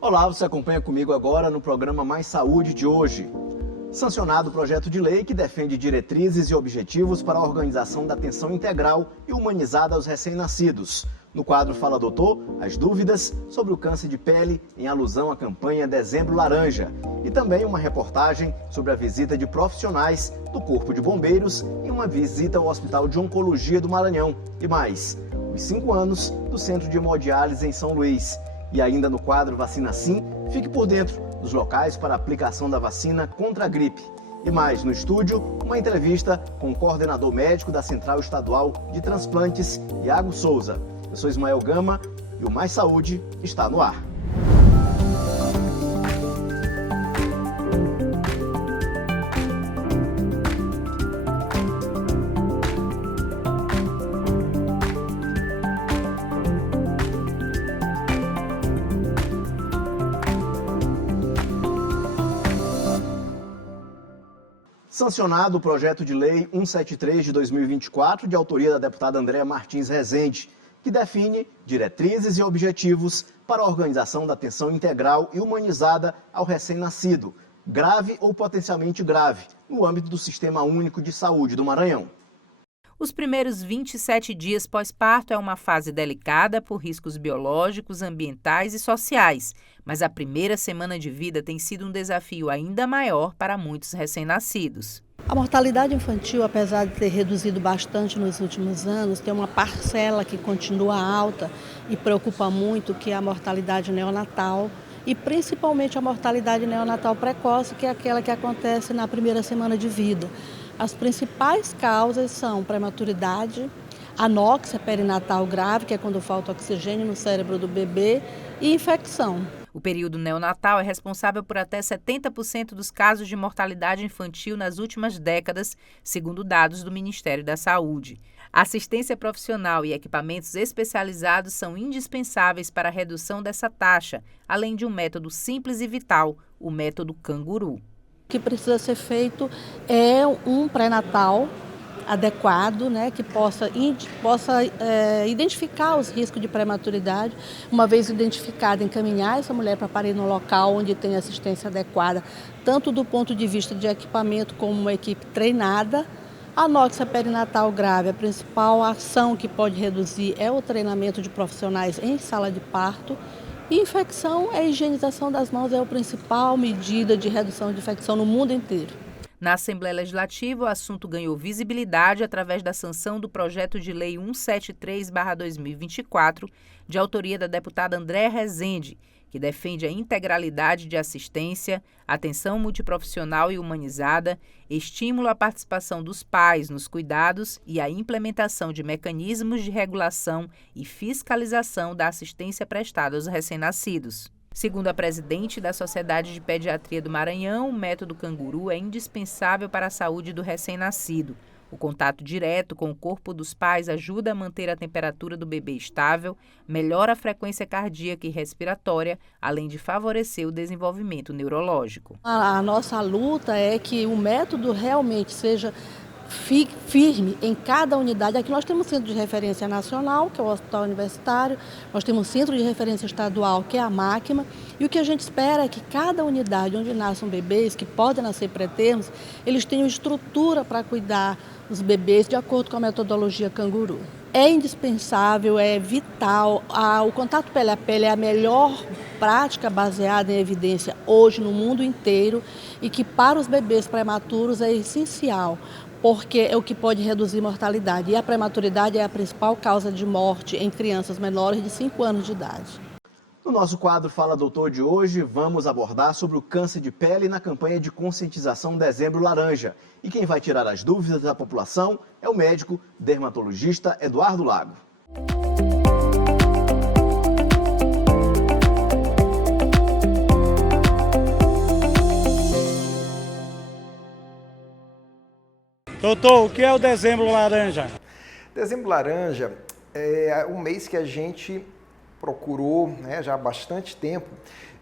Olá, você acompanha comigo agora no programa Mais Saúde de hoje. Sancionado o projeto de lei que defende diretrizes e objetivos para a organização da atenção integral e humanizada aos recém-nascidos. No quadro Fala Doutor, as dúvidas sobre o câncer de pele em alusão à campanha Dezembro Laranja. E também uma reportagem sobre a visita de profissionais do Corpo de Bombeiros em uma visita ao Hospital de Oncologia do Maranhão. E mais, os 5 anos do Centro de Hemodiálise em São Luís. E ainda no quadro Vacina Sim, fique por dentro dos locais para a aplicação da vacina contra a gripe. E mais, no estúdio, uma entrevista com o coordenador médico da Central Estadual de Transplantes, Iago Souza. Eu sou Ismael Gama e o Mais Saúde está no ar. Sancionado o projeto de lei 173 de 2024, de autoria da deputada Andréa Martins Rezende, que define diretrizes e objetivos para a organização da atenção integral e humanizada ao recém-nascido, grave ou potencialmente grave, no âmbito do Sistema Único de Saúde do Maranhão. Os primeiros 27 dias pós-parto é uma fase delicada por riscos biológicos, ambientais e sociais, mas a primeira semana de vida tem sido um desafio ainda maior para muitos recém-nascidos. A mortalidade infantil, apesar de ter reduzido bastante nos últimos anos, tem uma parcela que continua alta e preocupa muito, que é a mortalidade neonatal e principalmente a mortalidade neonatal precoce, que é aquela que acontece na primeira semana de vida. As principais causas são prematuridade, anóxia perinatal grave, que é quando falta oxigênio no cérebro do bebê, e infecção. O período neonatal é responsável por até 70% dos casos de mortalidade infantil nas últimas décadas, segundo dados do Ministério da Saúde. Assistência profissional e equipamentos especializados são indispensáveis para a redução dessa taxa, além de um método simples e vital, o método Canguru. O que precisa ser feito é um pré-natal adequado, que possa identificar os riscos de prematuridade. Uma vez identificada, encaminhar essa mulher para parir no local onde tem assistência adequada, tanto do ponto de vista de equipamento como uma equipe treinada. A anóxia perinatal grave, a principal ação que pode reduzir é o treinamento de profissionais em sala de parto. E infecção, a higienização das mãos é a principal medida de redução de infecção no mundo inteiro. Na Assembleia Legislativa, o assunto ganhou visibilidade através da sanção do projeto de lei 173/2024, de autoria da deputada Andréa Rezende, que defende a integralidade de assistência, atenção multiprofissional e humanizada, estímulo à participação dos pais nos cuidados e a implementação de mecanismos de regulação e fiscalização da assistência prestada aos recém-nascidos. Segundo a presidente da Sociedade de Pediatria do Maranhão, o método Canguru é indispensável para a saúde do recém-nascido. O contato direto com o corpo dos pais ajuda a manter a temperatura do bebê estável, melhora a frequência cardíaca e respiratória, além de favorecer o desenvolvimento neurológico. A nossa luta é que o método realmente seja firme em cada unidade. Aqui nós temos um centro de referência nacional, que é o Hospital Universitário, nós temos um centro de referência estadual, que é a Máquina, e o que a gente espera é que cada unidade onde nasçam bebês, que podem nascer pré-termos, eles tenham estrutura para cuidar dos bebês de acordo com a metodologia Canguru. É indispensável, é vital, o contato pele a pele é a melhor prática baseada em evidência hoje no mundo inteiro e que para os bebês prematuros é essencial, porque é o que pode reduzir mortalidade. E a prematuridade é a principal causa de morte em crianças menores de 5 anos de idade. No nosso quadro Fala Doutor de hoje, vamos abordar sobre o câncer de pele na campanha de conscientização Dezembro Laranja. E quem vai tirar as dúvidas da população é o médico dermatologista Eduardo Lago. Doutor, o que é o Dezembro Laranja? Dezembro Laranja é um mês que a gente procurou, já há bastante tempo,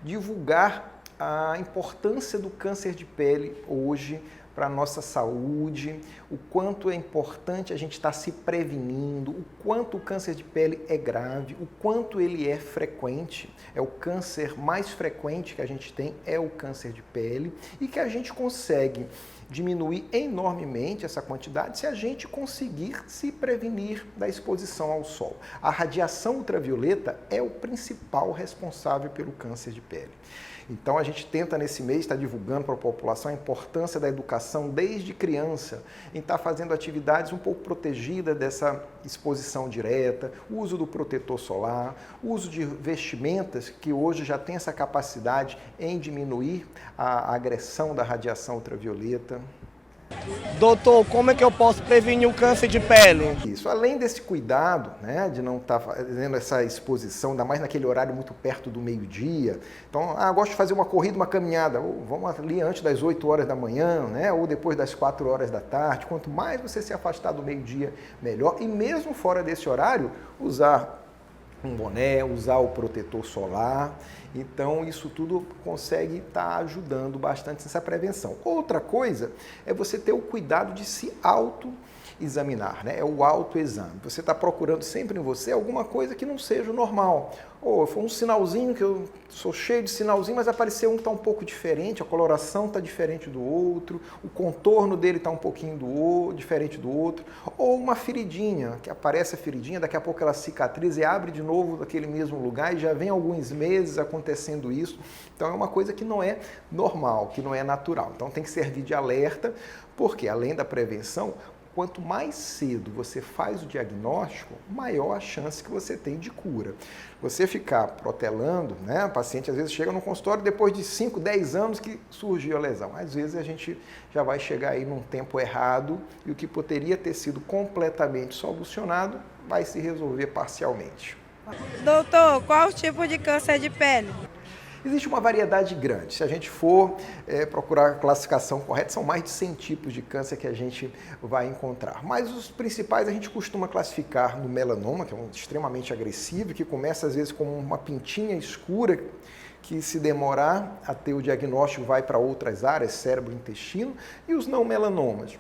divulgar a importância do câncer de pele hoje para a nossa saúde, o quanto é importante a gente estar se prevenindo, o quanto o câncer de pele é grave, o quanto ele é frequente. É o câncer mais frequente que a gente tem, é o câncer de pele, e que a gente consegue diminuir enormemente essa quantidade se a gente conseguir se prevenir da exposição ao sol. A radiação ultravioleta é o principal responsável pelo câncer de pele. Então a gente tenta nesse mês estar divulgando para a população a importância da educação desde criança, em estar fazendo atividades um pouco protegidas dessa exposição direta, o uso do protetor solar, o uso de vestimentas que hoje já tem essa capacidade em diminuir a agressão da radiação ultravioleta. Doutor, como é que eu posso prevenir o câncer de pele? Isso, além desse cuidado, né, de não estar fazendo essa exposição, ainda mais naquele horário muito perto do meio-dia. Então, gosto de fazer uma corrida, uma caminhada, ou vamos ali antes das 8 horas da manhã, né, ou depois das 4 horas da tarde. Quanto mais você se afastar do meio-dia, melhor. E mesmo fora desse horário, usar um boné, usar o protetor solar. Então, isso tudo consegue estar ajudando bastante nessa prevenção. Outra coisa é você ter o cuidado de se autoexaminar, né? É o autoexame. Você está procurando sempre em você alguma coisa que não seja o normal. Ou foi um sinalzinho, que eu sou cheio de sinalzinho, mas apareceu um que está um pouco diferente, a coloração está diferente do outro, o contorno dele está um pouquinho diferente do outro. Ou uma feridinha, que aparece a feridinha, daqui a pouco ela cicatriza e abre de novo daquele mesmo lugar e já vem alguns meses acontecendo isso. Então é uma coisa que não é normal, que não é natural. Então tem que servir de alerta, porque além da prevenção, quanto mais cedo você faz o diagnóstico, maior a chance que você tem de cura. Você ficar protelando, né? O paciente às vezes chega no consultório depois de 5, 10 anos que surgiu a lesão. Às vezes a gente já vai chegar aí num tempo errado e o que poderia ter sido completamente solucionado vai se resolver parcialmente. Doutor, qual o tipo de câncer de pele? Existe uma variedade grande. Se a gente for procurar a classificação correta, são mais de 100 tipos de câncer que a gente vai encontrar. Mas os principais a gente costuma classificar no melanoma, que é um extremamente agressivo, que começa às vezes com uma pintinha escura, que se demorar a ter o diagnóstico vai para outras áreas, cérebro, intestino, e os não melanomas,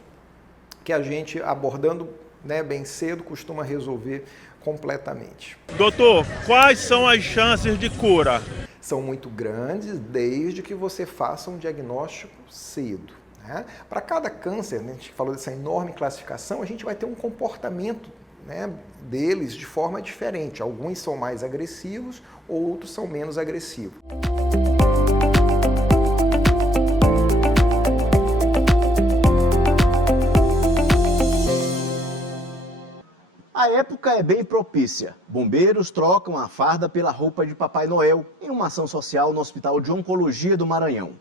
que a gente abordando, né, bem cedo costuma resolver completamente. Doutor, quais são as chances de cura? São muito grandes desde que você faça um diagnóstico cedo, né? Para cada câncer, né, a gente falou dessa enorme classificação, a gente vai ter um comportamento, né, deles de forma diferente. Alguns são mais agressivos, outros são menos agressivos. A época é bem propícia. Bombeiros trocam a farda pela roupa de Papai Noel em uma ação social no Hospital de Oncologia do Maranhão.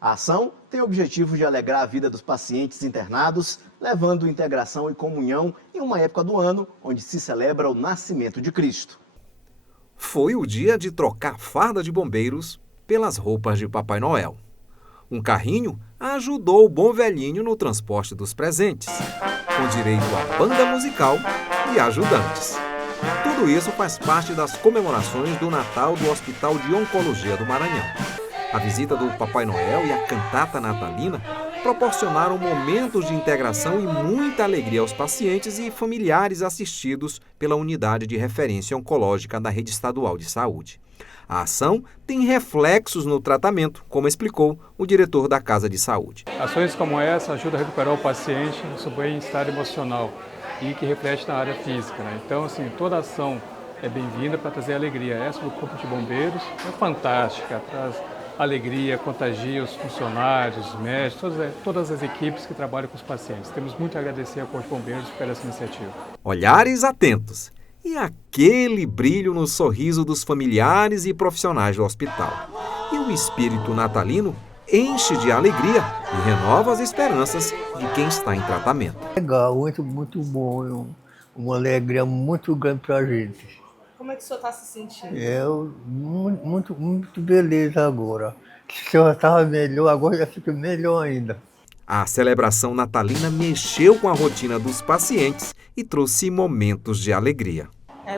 A ação tem o objetivo de alegrar a vida dos pacientes internados, levando integração e comunhão em uma época do ano onde se celebra o nascimento de Cristo. Foi o dia de trocar a farda de bombeiros pelas roupas de Papai Noel. Um carrinho ajudou o bom velhinho no transporte dos presentes, com direito a banda musical e ajudantes. Tudo isso faz parte das comemorações do Natal do Hospital de Oncologia do Maranhão. A visita do Papai Noel e a cantata natalina proporcionaram momentos de integração e muita alegria aos pacientes e familiares assistidos pela Unidade de Referência Oncológica da Rede Estadual de Saúde. A ação tem reflexos no tratamento, como explicou o diretor da Casa de Saúde. Ações como essa ajudam a recuperar o paciente no seu bem-estar emocional e que reflete na área física, né? Então, assim, toda ação é bem-vinda para trazer alegria. Essa do Corpo de Bombeiros é fantástica, traz alegria, contagia os funcionários, os médicos, todas as equipes que trabalham com os pacientes. Temos muito a agradecer ao Corpo de Bombeiros por essa iniciativa. Olhares atentos e aquele brilho no sorriso dos familiares e profissionais do hospital. E o espírito natalino enche de alegria e renova as esperanças de quem está em tratamento. Legal, muito bom, uma alegria muito grande para a gente. Como é que o senhor está se sentindo? Muito beleza agora. Se eu estava melhor, agora já fica melhor ainda. A celebração natalina mexeu com a rotina dos pacientes e trouxe momentos de alegria.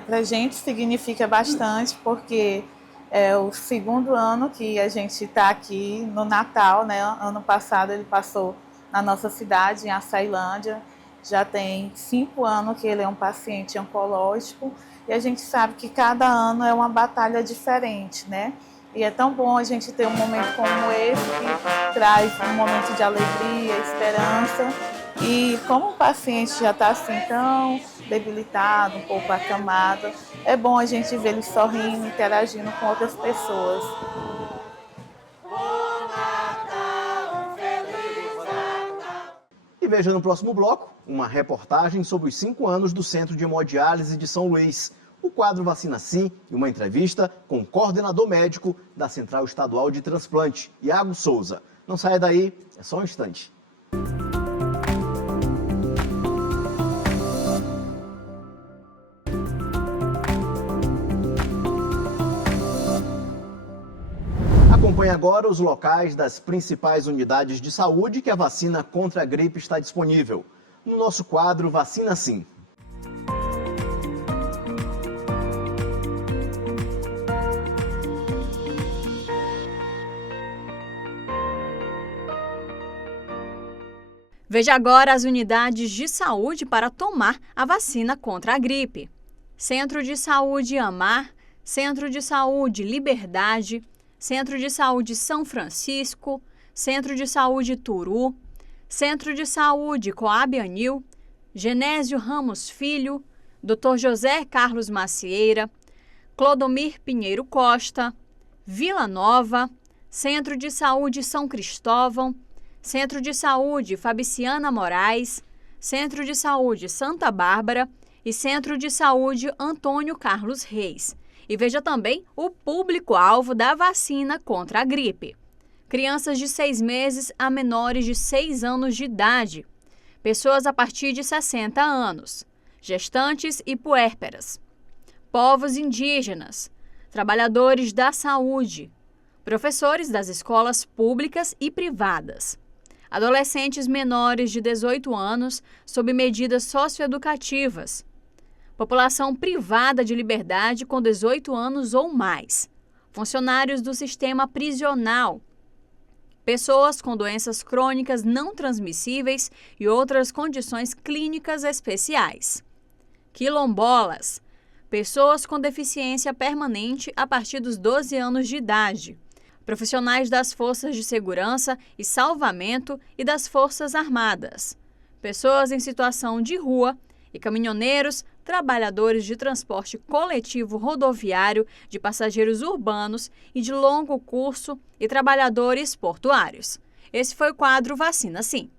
Para a gente significa bastante, porque é o segundo ano que a gente está aqui no Natal, né? Ano passado ele passou na nossa cidade, em Açailândia. Já tem 5 anos que ele é um paciente oncológico e a gente sabe que cada ano é uma batalha diferente, né? E é tão bom a gente ter um momento como esse, que traz um momento de alegria, esperança. E como o paciente já está assim tão debilitado, um pouco acamado, é bom a gente ver ele sorrindo, interagindo com outras pessoas. E veja no próximo bloco uma reportagem sobre os 5 anos do Centro de Hemodiálise de São Luís, o quadro Vacina Sim e uma entrevista com o coordenador médico da Central Estadual de Transplante, Iago Souza. Não saia daí, é só um instante. Acompanhe agora os locais das principais unidades de saúde que a vacina contra a gripe está disponível. No nosso quadro Vacina Sim. Veja agora as unidades de saúde para tomar a vacina contra a gripe. Centro de Saúde Amar, Centro de Saúde Liberdade, Centro de Saúde São Francisco, Centro de Saúde Turu, Centro de Saúde Coab Anil, Genésio Ramos Filho, Dr. José Carlos Macieira, Clodomir Pinheiro Costa, Vila Nova, Centro de Saúde São Cristóvão, Centro de Saúde Fabriciana Moraes, Centro de Saúde Santa Bárbara e Centro de Saúde Antônio Carlos Reis. E veja também o público-alvo da vacina contra a gripe. Crianças de 6 meses a menores de 6 anos de idade, pessoas a partir de 60 anos, gestantes e puérperas, povos indígenas, trabalhadores da saúde, professores das escolas públicas e privadas, adolescentes menores de 18 anos sob medidas socioeducativas, população privada de liberdade com 18 anos ou mais, funcionários do sistema prisional, pessoas com doenças crônicas não transmissíveis e outras condições clínicas especiais, quilombolas, pessoas com deficiência permanente a partir dos 12 anos de idade, profissionais das forças de segurança e salvamento e das Forças Armadas, pessoas em situação de rua e caminhoneiros, trabalhadores de transporte coletivo rodoviário, de passageiros urbanos e de longo curso e trabalhadores portuários. Esse foi o quadro Vacina Sim.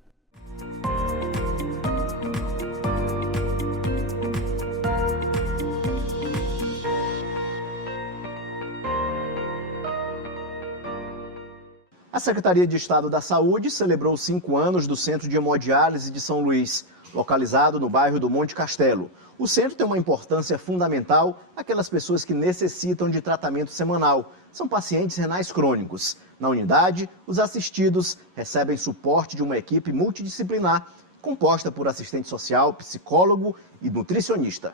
A Secretaria de Estado da Saúde celebrou 5 anos do Centro de Hemodiálise de São Luís, localizado no bairro do Monte Castelo. O centro tem uma importância fundamental àquelas pessoas que necessitam de tratamento semanal. São pacientes renais crônicos. Na unidade, os assistidos recebem suporte de uma equipe multidisciplinar, composta por assistente social, psicólogo e nutricionista.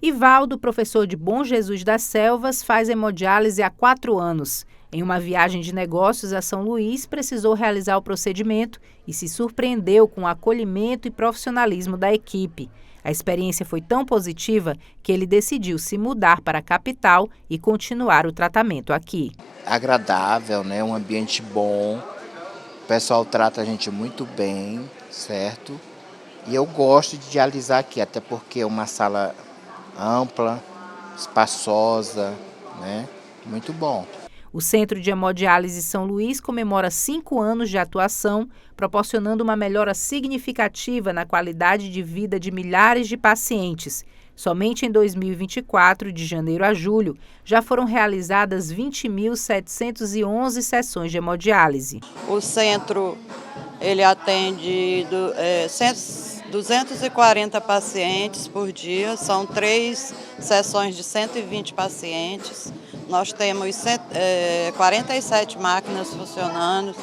Ivaldo, professor de Bom Jesus das Selvas, faz hemodiálise há 4 anos. Em uma viagem de negócios a São Luís, precisou realizar o procedimento e se surpreendeu com o acolhimento e profissionalismo da equipe. A experiência foi tão positiva que ele decidiu se mudar para a capital e continuar o tratamento aqui. Agradável, né? Um ambiente bom, o pessoal trata a gente muito bem, certo? E eu gosto de dialisar aqui, até porque é uma sala ampla, espaçosa, né? Muito bom. O Centro de Hemodiálise São Luís comemora 5 anos de atuação, proporcionando uma melhora significativa na qualidade de vida de milhares de pacientes. Somente em 2024, de janeiro a julho, já foram realizadas 20.711 sessões de hemodiálise. O centro ele atende 240 pacientes por dia, são 3 sessões de 120 pacientes. Nós temos 47 máquinas funcionando,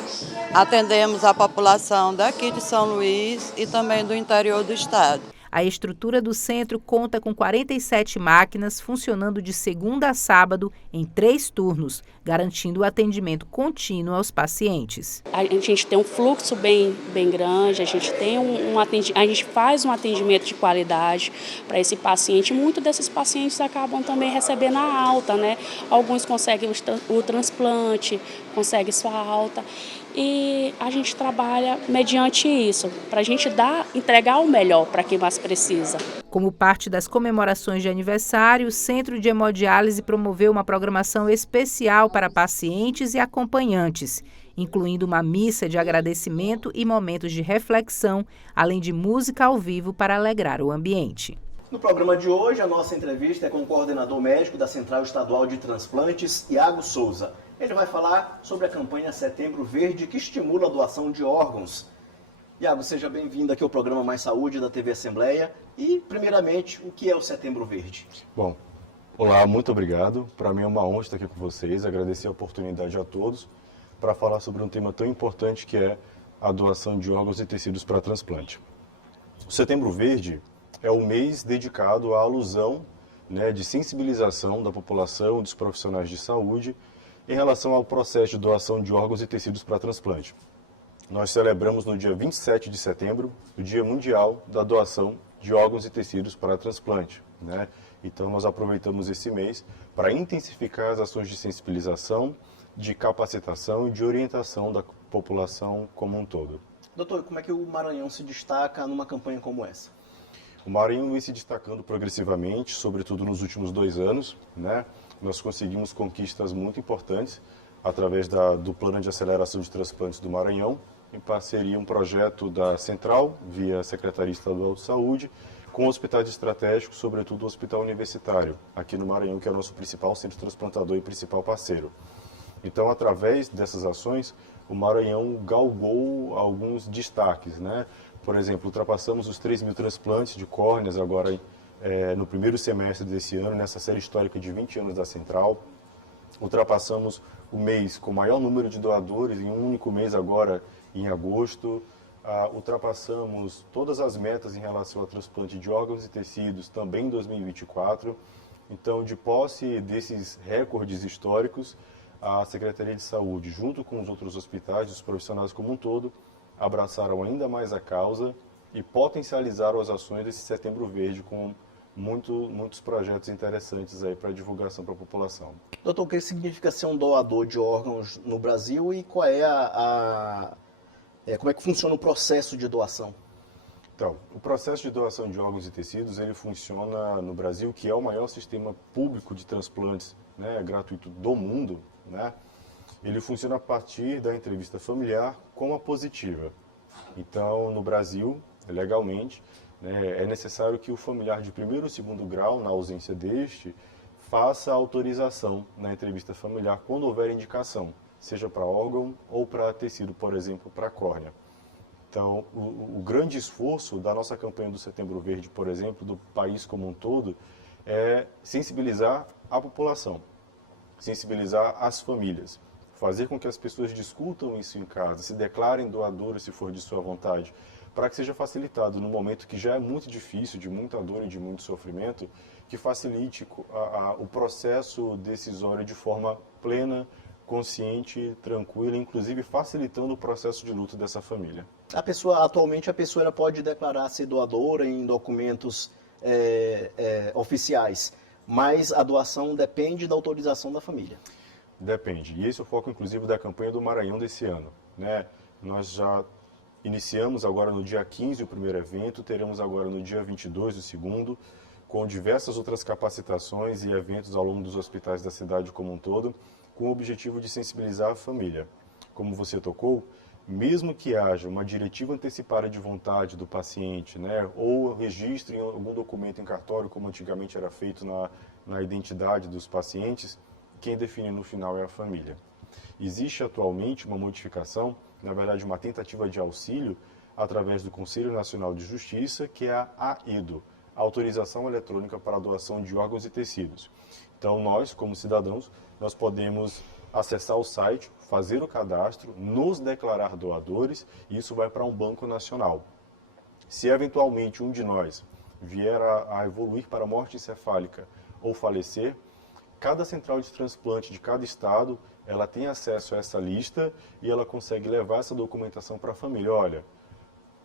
atendemos a população daqui de São Luís e também do interior do estado. A estrutura do centro conta com 47 máquinas funcionando de segunda a sábado em 3 turnos, garantindo o atendimento contínuo aos pacientes. A gente tem um fluxo bem grande, a gente faz um atendimento de qualidade para esse paciente. Muitos desses pacientes acabam também recebendo a alta, né? Alguns conseguem o transplante, conseguem sua alta. E a gente trabalha mediante isso, para a gente entregar o melhor para quem mais precisa. Como parte das comemorações de aniversário, o Centro de Hemodiálise promoveu uma programação especial para pacientes e acompanhantes, incluindo uma missa de agradecimento e momentos de reflexão, além de música ao vivo para alegrar o ambiente. No programa de hoje, a nossa entrevista é com o coordenador médico da Central Estadual de Transplantes, Iago Souza. Ele vai falar sobre a campanha Setembro Verde, que estimula a doação de órgãos. Iago, seja bem-vindo aqui ao programa Mais Saúde da TV Assembleia. E, primeiramente, o que é o Setembro Verde? Bom, olá, muito obrigado. Para mim é uma honra estar aqui com vocês, agradecer a oportunidade a todos para falar sobre um tema tão importante que é a doação de órgãos e tecidos para transplante. O Setembro Verde é o mês dedicado à alusão, de sensibilização da população, dos profissionais de saúde, em relação ao processo de doação de órgãos e tecidos para transplante. Nós celebramos no dia 27 de setembro o Dia Mundial da Doação de Órgãos e Tecidos para Transplante. Então nós aproveitamos esse mês para intensificar as ações de sensibilização, de capacitação e de orientação da população como um todo. Doutor, como é que o Maranhão se destaca numa campanha como essa? O Maranhão vem se destacando progressivamente, sobretudo nos últimos 2 anos. Nós conseguimos conquistas muito importantes através do Plano de Aceleração de Transplantes do Maranhão, em parceria um projeto da Central, via Secretaria Estadual de Saúde, com hospitais estratégicos, sobretudo o Hospital Universitário, aqui no Maranhão, que é o nosso principal centro transplantador e principal parceiro. Então, através dessas ações, o Maranhão galgou alguns destaques. Por exemplo, ultrapassamos os 3.000 transplantes de córneas agora no primeiro semestre desse ano, nessa série histórica de 20 anos da Central. Ultrapassamos o mês com o maior número de doadores em um único mês agora, em agosto. Ultrapassamos todas as metas em relação ao transplante de órgãos e tecidos também em 2024. Então, de posse desses recordes históricos, a Secretaria de Saúde, junto com os outros hospitais, os profissionais como um todo, abraçaram ainda mais a causa e potencializaram as ações desse Setembro Verde com muitos projetos interessantes aí para divulgação para a população. Doutor, o que significa ser um doador de órgãos no Brasil e qual é como é que funciona o processo de doação? Então, o processo de doação de órgãos e tecidos, ele funciona no Brasil, que é o maior sistema público de transplantes gratuito do mundo. Ele funciona a partir da entrevista familiar com a positiva. Então, no Brasil, legalmente, é necessário que o familiar de primeiro ou segundo grau, na ausência deste, faça a autorização na entrevista familiar quando houver indicação, seja para órgão ou para tecido, por exemplo, para córnea. Então, o grande esforço da nossa campanha do Setembro Verde, por exemplo, do país como um todo, é sensibilizar a população, sensibilizar as famílias, fazer com que as pessoas discutam isso em casa, se declarem doadoras se for de sua vontade, para que seja facilitado no momento que já é muito difícil, de muita dor e de muito sofrimento, que facilite o processo decisório de forma plena, consciente, tranquila, inclusive facilitando o processo de luto dessa família. Atualmente a pessoa ela pode declarar ser doadora em documentos oficiais, mas a doação depende da autorização da família. Depende. E esse é o foco, inclusive, da campanha do Maranhão desse ano. Nós já iniciamos agora no dia 15 o primeiro evento, teremos agora no dia 22 o segundo, com diversas outras capacitações e eventos ao longo dos hospitais da cidade como um todo, com o objetivo de sensibilizar a família. Como você tocou, mesmo que haja uma diretiva antecipada de vontade do paciente, ou registre em algum documento em cartório, como antigamente era feito na identidade dos pacientes, quem define no final é a família. Existe atualmente uma modificação, na verdade uma tentativa de auxílio, através do Conselho Nacional de Justiça, que é a AEDO, Autorização Eletrônica para a Doação de Órgãos e Tecidos. Então nós, como cidadãos, nós podemos acessar o site, fazer o cadastro, nos declarar doadores, e isso vai para um banco nacional. Se eventualmente um de nós vier a evoluir para morte encefálica ou falecer, cada central de transplante de cada estado, ela tem acesso a essa lista e ela consegue levar essa documentação para a família. Olha,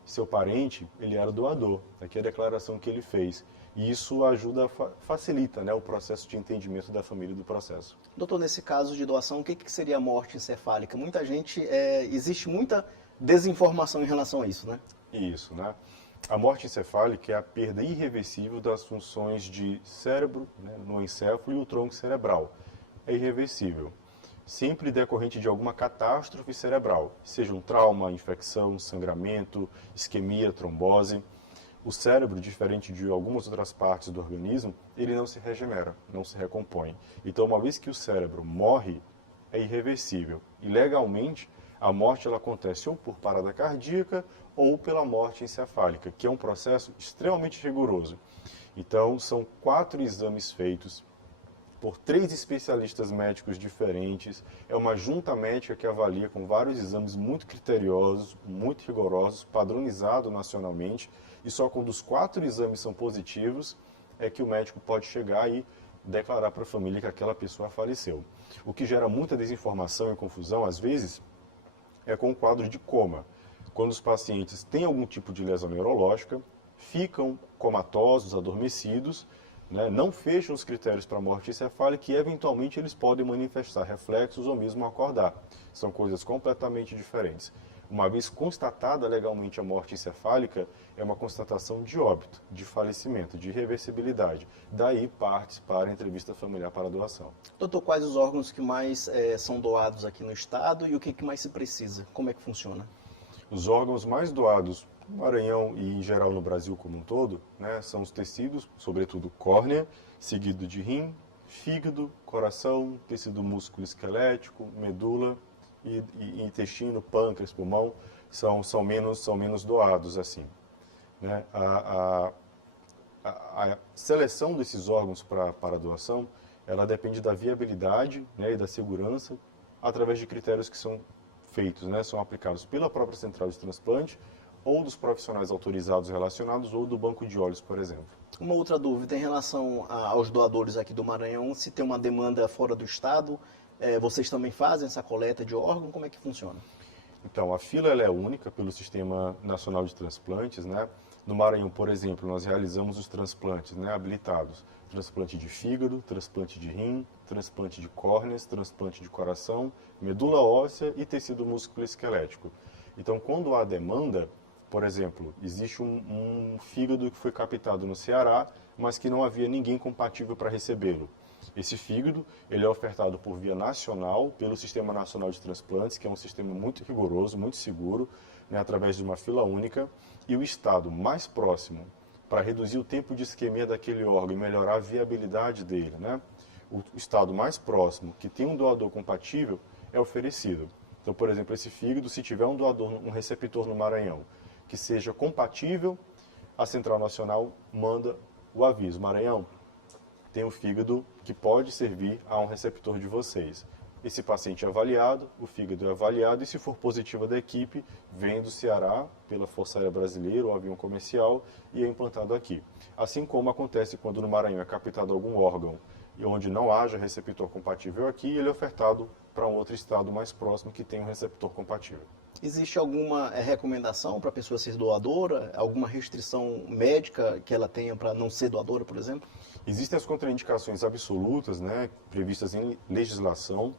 seu parente, ele era doador, aqui é a declaração que ele fez. E isso ajuda, facilita, né, o processo de entendimento da família do processo. Doutor, nesse caso de doação, o que seria a morte encefálica? Muita gente, existe muita desinformação em relação a isso, né? Isso, né? A morte encefálica é a perda irreversível das funções de cérebro, né, no encéfalo e o tronco cerebral. É irreversível. Sempre decorrente de alguma catástrofe cerebral, seja um trauma, infecção, sangramento, isquemia, trombose. O cérebro, diferente de algumas outras partes do organismo, ele não se regenera, não se recompõe. Então, uma vez que o cérebro morre, é irreversível. E legalmente, a morte ela acontece ou por parada cardíaca ou pela morte encefálica, que é um processo extremamente rigoroso. Então, são 4 exames feitos por 3 especialistas médicos diferentes. É uma junta médica que avalia com vários exames muito criteriosos, muito rigorosos, padronizados nacionalmente. E só quando os 4 exames são positivos é que o médico pode chegar e declarar para a família que aquela pessoa faleceu. O que gera muita desinformação e confusão, às vezes, é com o quadro de coma. Quando os pacientes têm algum tipo de lesão neurológica, ficam comatosos, adormecidos, né, não fecham os critérios para morte encefálica e, eventualmente, eles podem manifestar reflexos ou mesmo acordar. São coisas completamente diferentes. Uma vez constatada legalmente a morte encefálica, é uma constatação de óbito, de falecimento, de irreversibilidade. Daí parte para a entrevista familiar para a doação. Doutor, quais os órgãos que mais são doados aqui no estado e o que mais se precisa? Como é que funciona? Os órgãos mais doados no Maranhão e em geral no Brasil como um todo, né, são os tecidos, sobretudo córnea, seguido de rim, fígado, coração, tecido músculo esquelético, medula e intestino, pâncreas, pulmão, são menos doados assim. Né? A seleção desses órgãos para doação, ela depende da viabilidade, né, e da segurança, através de critérios que são feitos, né, são aplicados pela própria central de transplante, ou dos profissionais autorizados relacionados, ou do banco de olhos, por exemplo. Uma outra dúvida em relação aos doadores aqui do Maranhão, se tem uma demanda fora do estado, vocês também fazem essa coleta de órgão? Como é que funciona? Então, a fila ela é única pelo Sistema Nacional de Transplantes, né? No Maranhão, por exemplo, nós realizamos os transplantes, né, habilitados. Transplante de fígado, transplante de rim, transplante de córneas, transplante de coração, medula óssea e tecido músculo esquelético. Então, quando há demanda, por exemplo, existe um fígado que foi captado no Ceará, mas que não havia ninguém compatível para recebê-lo. Esse fígado ele é ofertado por via nacional, pelo Sistema Nacional de Transplantes, que é um sistema muito rigoroso, muito seguro, né, através de uma fila única, e o estado mais próximo, para reduzir o tempo de isquemia daquele órgão e melhorar a viabilidade dele, né, o estado mais próximo, que tem um doador compatível, é oferecido. Então, por exemplo, esse fígado, se tiver um doador, um receptor no Maranhão, que seja compatível, a Central Nacional manda o aviso. Maranhão, tem um fígado que pode servir a um receptor de vocês. Esse paciente é avaliado, o fígado é avaliado e, se for positivo da equipe, vem do Ceará, pela Força Aérea Brasileira, ou avião comercial, e é implantado aqui. Assim como acontece quando no Maranhão é captado algum órgão e onde não haja receptor compatível aqui, ele é ofertado para um outro estado mais próximo que tem um receptor compatível. Existe alguma recomendação para a pessoa ser doadora? Alguma restrição médica que ela tenha para não ser doadora, por exemplo? Existem as contraindicações absolutas, né, previstas em legislação,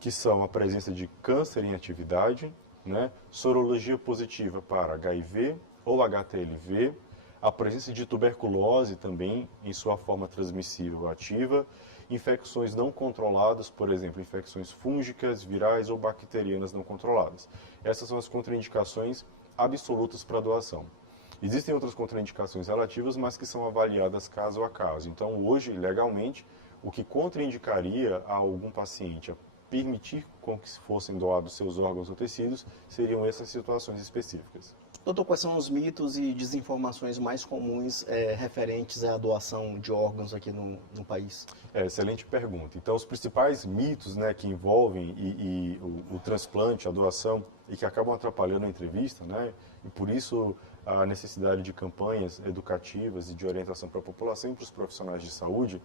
que são a presença de câncer em atividade, né, sorologia positiva para HIV ou HTLV, a presença de tuberculose também em sua forma transmissível ativa, infecções não controladas, por exemplo, infecções fúngicas, virais ou bacterianas não controladas. Essas são as contraindicações absolutas para a doação. Existem outras contraindicações relativas, mas que são avaliadas caso a caso. Então, hoje, legalmente, o que contraindicaria a algum paciente a permitir com que fossem doados seus órgãos ou tecidos seriam essas situações específicas. Doutor, quais são os mitos e desinformações mais comuns referentes à doação de órgãos aqui no país? Excelente pergunta. Então, os principais mitos, né, que envolvem o transplante, a doação, e que acabam atrapalhando a entrevista, né, e por isso a necessidade de campanhas educativas e de orientação para a população e para os profissionais de saúde,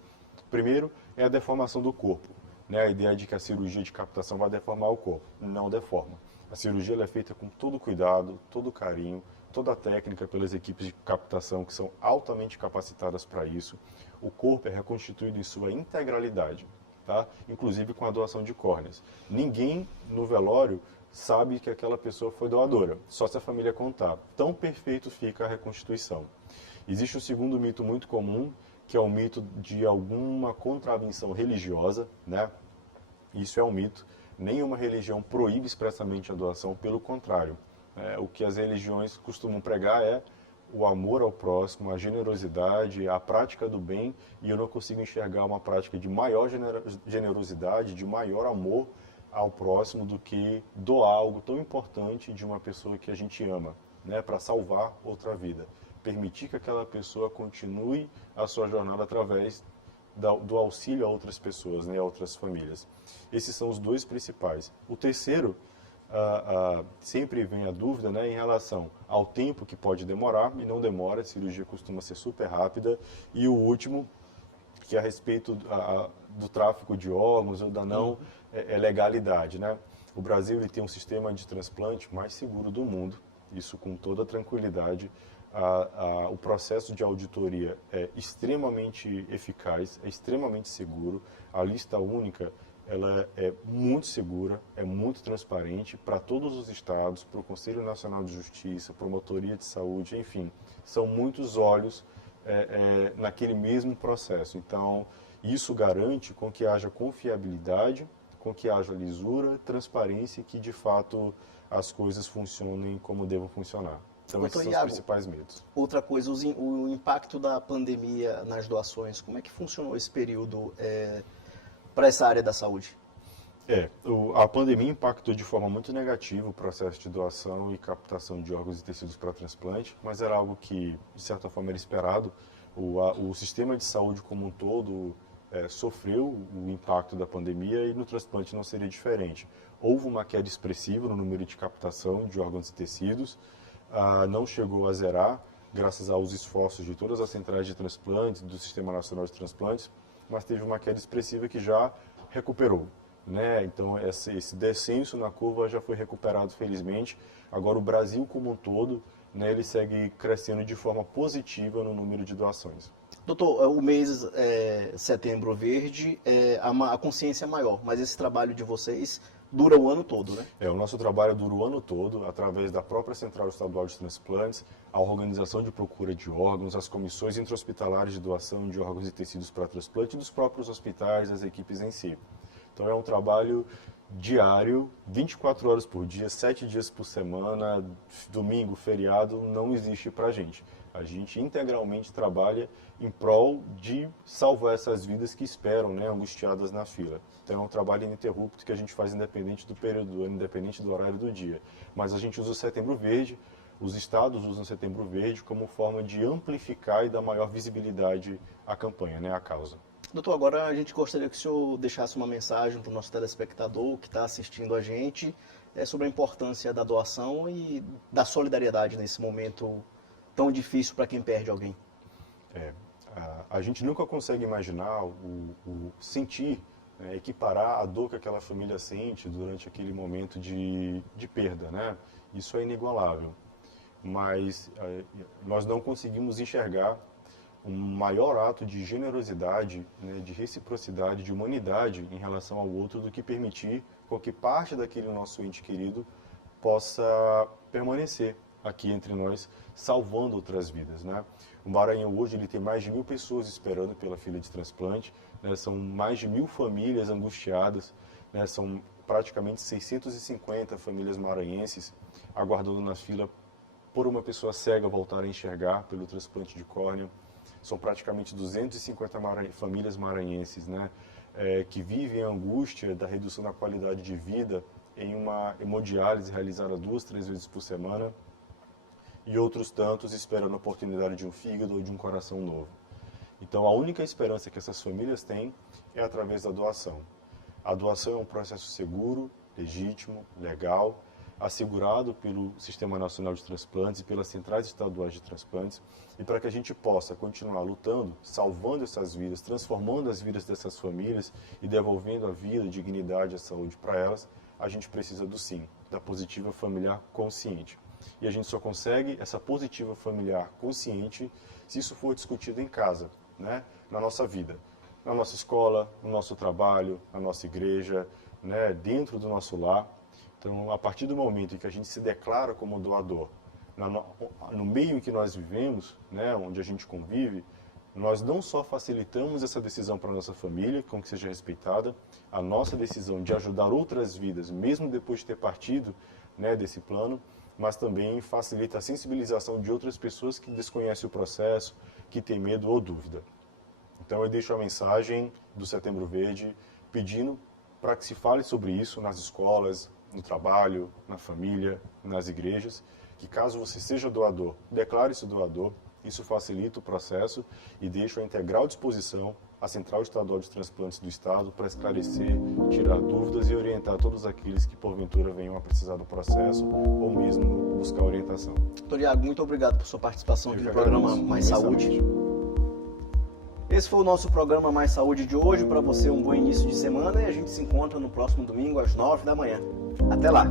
primeiro é a deformação do corpo. A ideia de que a cirurgia de captação vai deformar o corpo. Não deforma. A cirurgia ela é feita com todo cuidado, todo carinho, toda a técnica pelas equipes de captação que são altamente capacitadas para isso. O corpo é reconstituído em sua integralidade, tá? Inclusive com a doação de córneas. Ninguém no velório sabe que aquela pessoa foi doadora, só se a família contar. Tão perfeito fica a reconstituição. Existe um segundo mito muito comum, que é o mito de alguma contravenção religiosa, né? Isso é um mito. Nenhuma religião proíbe expressamente a doação, pelo contrário. O que as religiões costumam pregar é o amor ao próximo, a generosidade, a prática do bem, e eu não consigo enxergar uma prática de maior generosidade, de maior amor ao próximo do que doar algo tão importante de uma pessoa que a gente ama, né, para salvar outra vida. Permitir que aquela pessoa continue a sua jornada através do auxílio a outras pessoas, né, a outras famílias. Esses são os dois principais. O terceiro, sempre vem a dúvida, né, em relação ao tempo que pode demorar, e não demora, a cirurgia costuma ser super rápida. E o último, que é a respeito do tráfico de órgãos ou da não legalidade, né? O Brasil ele tem um sistema de transplante mais seguro do mundo, isso com toda tranquilidade. O processo de auditoria é extremamente eficaz, é extremamente seguro. A lista única ela é muito segura, é muito transparente para todos os estados, para o Conselho Nacional de Justiça, Promotoria de Saúde, enfim, são muitos olhos naquele mesmo processo. Então, isso garante com que haja confiabilidade, com que haja lisura, transparência e que, de fato, as coisas funcionem como devam funcionar. Então, esses são os principais medos. Outra coisa, o impacto da pandemia nas doações, como é que funcionou esse período para essa área da saúde? A pandemia impactou de forma muito negativa o processo de doação e captação de órgãos e tecidos para transplante, mas era algo que, de certa forma, era esperado. O sistema de saúde como um todo sofreu o impacto da pandemia e no transplante não seria diferente. Houve uma queda expressiva no número de captação de órgãos e tecidos, não chegou a zerar, graças aos esforços de todas as centrais de transplantes, do Sistema Nacional de Transplantes, mas teve uma queda expressiva que já recuperou, né? Então esse descenso na curva já foi recuperado, felizmente. Agora o Brasil como um todo, né, ele segue crescendo de forma positiva no número de doações. Doutor, o mês Setembro Verde, a consciência é maior, mas esse trabalho de vocês dura o ano todo, né? O nosso trabalho dura o ano todo, através da própria Central Estadual de Transplantes, a organização de procura de órgãos, as comissões intra-hospitalares de doação de órgãos e tecidos para transplante, dos próprios hospitais, as equipes em si. Então é um trabalho diário, 24 horas por dia, 7 dias por semana, domingo, feriado, não existe para a gente. A gente integralmente trabalha em prol de salvar essas vidas que esperam, né, angustiadas na fila. Então é um trabalho ininterrupto que a gente faz independente do período do ano, independente do horário do dia. Mas a gente usa o Setembro Verde, os estados usam o Setembro Verde como forma de amplificar e dar maior visibilidade à campanha, né, à causa. Doutor, agora a gente gostaria que o senhor deixasse uma mensagem para o nosso telespectador que está assistindo a gente sobre a importância da doação e da solidariedade nesse momento tão difícil para quem perde alguém. A gente nunca consegue imaginar o sentir, equiparar a dor que aquela família sente durante aquele momento de perda, né? Isso é inigualável. Mas nós não conseguimos enxergar um maior ato de generosidade, né, de reciprocidade, de humanidade em relação ao outro do que permitir com que parte daquele nosso ente querido possa permanecer aqui entre nós, salvando outras vidas, né? O Maranhão hoje ele tem mais de 1.000 pessoas esperando pela fila de transplante, né? São mais de 1.000 famílias angustiadas, né? São praticamente 650 famílias maranhenses aguardando na fila por uma pessoa cega voltar a enxergar pelo transplante de córnea. São praticamente 250 famílias maranhenses, né, que vivem a angústia da redução da qualidade de vida em uma hemodiálise realizada 2, 3 vezes por semana, e outros tantos esperando a oportunidade de um fígado ou de um coração novo. Então, a única esperança que essas famílias têm é através da doação. A doação é um processo seguro, legítimo, legal, assegurado pelo Sistema Nacional de Transplantes e pelas centrais estaduais de transplantes, e para que a gente possa continuar lutando, salvando essas vidas, transformando as vidas dessas famílias e devolvendo a vida, a dignidade, a saúde para elas, a gente precisa do sim, da positiva familiar consciente. E a gente só consegue essa positiva familiar consciente se isso for discutido em casa, né? Na nossa vida, na nossa escola, no nosso trabalho, na nossa igreja, né? Dentro do nosso lar. Então, a partir do momento em que a gente se declara como doador, no meio em que nós vivemos, né, onde a gente convive, nós não só facilitamos essa decisão para a nossa família, com que seja respeitada, a nossa decisão de ajudar outras vidas, mesmo depois de ter partido, né, desse plano, mas também facilita a sensibilização de outras pessoas que desconhecem o processo, que têm medo ou dúvida. Então, eu deixo a mensagem do Setembro Verde pedindo para que se fale sobre isso nas escolas, no trabalho, na família, nas igrejas, que caso você seja doador, declare-se doador, isso facilita o processo e deixa à integral disposição a Central Estadual de Transplantes do Estado para esclarecer, tirar dúvidas e orientar todos aqueles que porventura venham a precisar do processo ou mesmo buscar orientação. Doutor Iago, muito obrigado por sua participação aqui no programa Mais Saúde. Esse foi o nosso programa Mais Saúde de hoje. Para você, um bom início de semana e a gente se encontra no próximo domingo às 9 da manhã. Até lá!